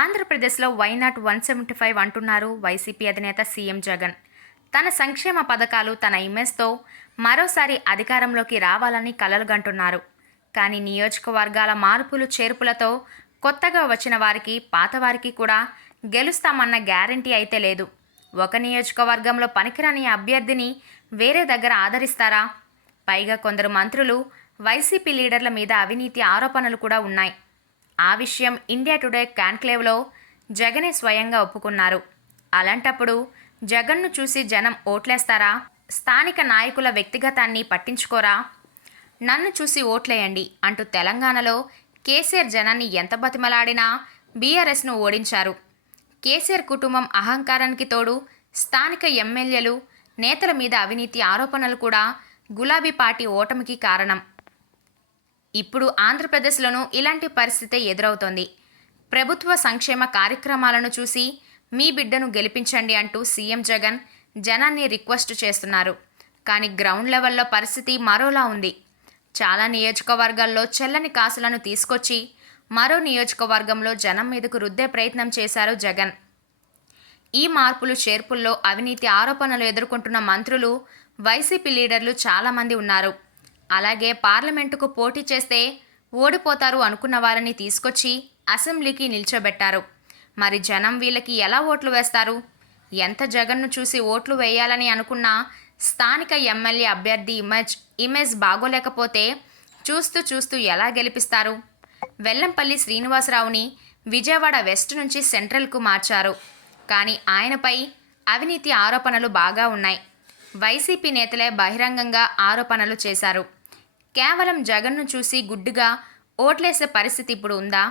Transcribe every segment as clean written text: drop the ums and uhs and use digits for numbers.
ఆంధ్రప్రదేశ్లో వైనాట్ 175 అంటున్నారు వైసీపీ అధినేత సీఎం జగన్. తన సంక్షేమ పథకాలు, తన ఇమేజ్తో మరోసారి అధికారంలోకి రావాలని కలలుగంటున్నారు. కానీ నియోజకవర్గాల మార్పులు చేర్పులతో కొత్తగా వచ్చిన వారికి, పాతవారికి కూడా గెలుస్తామన్న గ్యారంటీ అయితే లేదు. ఒక నియోజకవర్గంలో పనికిరాని అభ్యర్థిని వేరే దగ్గర ఆదరిస్తారా? పైగా కొందరు మంత్రులు, వైసీపీ లీడర్ల మీద అవినీతి ఆరోపణలు కూడా ఉన్నాయి. ఆ విషయం ఇండియా టుడే కాన్క్లేవ్లో జగనే స్వయంగా ఒప్పుకున్నారు. అలాంటప్పుడు జగన్ను చూసి జనం ఓట్లేస్తారా? స్థానిక నాయకుల వ్యక్తిగతాన్ని పట్టించుకోరా? నన్ను చూసి ఓట్లేయండి అంటూ తెలంగాణలో కేసీఆర్ జనాన్ని ఎంత బతిమలాడినా బీఆర్ఎస్ను ఓడించారు. కేసీఆర్ కుటుంబం అహంకారానికి తోడు స్థానిక ఎమ్మెల్యేలు, నేతల మీద అవినీతి ఆరోపణలు కూడా గులాబీ పార్టీ ఓటమికి కారణం. ఇప్పుడు ఆంధ్రప్రదేశ్లోనూ ఇలాంటి పరిస్థితే ఎదురవుతోంది. ప్రభుత్వ సంక్షేమ కార్యక్రమాలను చూసి మీ బిడ్డను గెలిపించండి అంటూ సీఎం జగన్ జనాన్ని రిక్వెస్ట్ చేస్తున్నారు. కానీ గ్రౌండ్ లెవెల్లో పరిస్థితి మరోలా ఉంది. చాలా నియోజకవర్గాల్లో చెల్లని కాసులను తీసుకొచ్చి మరో నియోజకవర్గంలో జనం మీదకు రుద్దే ప్రయత్నం చేశారు జగన్. ఈ మార్పులు చేర్పుల్లో అవినీతి ఆరోపణలు ఎదుర్కొంటున్న మంత్రులు, వైసీపీ లీడర్లు చాలామంది ఉన్నారు. అలాగే పార్లమెంటుకు పోటీ చేస్తే ఓడిపోతారు అనుకున్న వారిని తీసుకొచ్చి అసెంబ్లీకి నిల్చోబెట్టారు. మరి జనం వీళ్ళకి ఎలా ఓట్లు వేస్తారు? ఎంత జగన్ను చూసి ఓట్లు వేయాలని అనుకున్నా స్థానిక ఎమ్మెల్యే అభ్యర్థి ఇమేజ్ బాగోలేకపోతే చూస్తూ చూస్తూ ఎలా గెలిపిస్తారు? వెల్లంపల్లి శ్రీనివాసరావుని విజయవాడ వెస్ట్ నుంచి సెంట్రల్కు మార్చారు. కానీ ఆయనపై అవినీతి ఆరోపణలు బాగా ఉన్నాయి. వైసీపీ నేతలే బహిరంగంగా ఆరోపణలు చేశారు. కేవలం జగన్ను చూసి గుడ్డుగా ఓట్లేసే పరిస్థితి ఇప్పుడు ఉందా?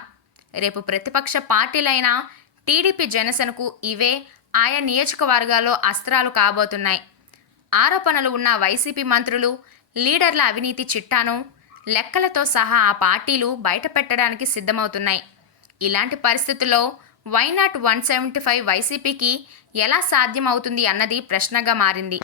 రేపు ప్రతిపక్ష పార్టీలైన టీడీపీ, జనసేనకు ఇవే ఆయా నియోజకవర్గాల్లో అస్త్రాలు కాబోతున్నాయి. ఆరోపణలు ఉన్న వైసీపీ మంత్రులు, లీడర్ల అవినీతి చిట్టాను లెక్కలతో సహా ఆ పార్టీలు బయటపెట్టడానికి సిద్ధమవుతున్నాయి. ఇలాంటి పరిస్థితుల్లో వైనాట్ 175 వైసీపీకి ఎలా సాధ్యం అవుతుంది అన్నది ప్రశ్నగా మారింది.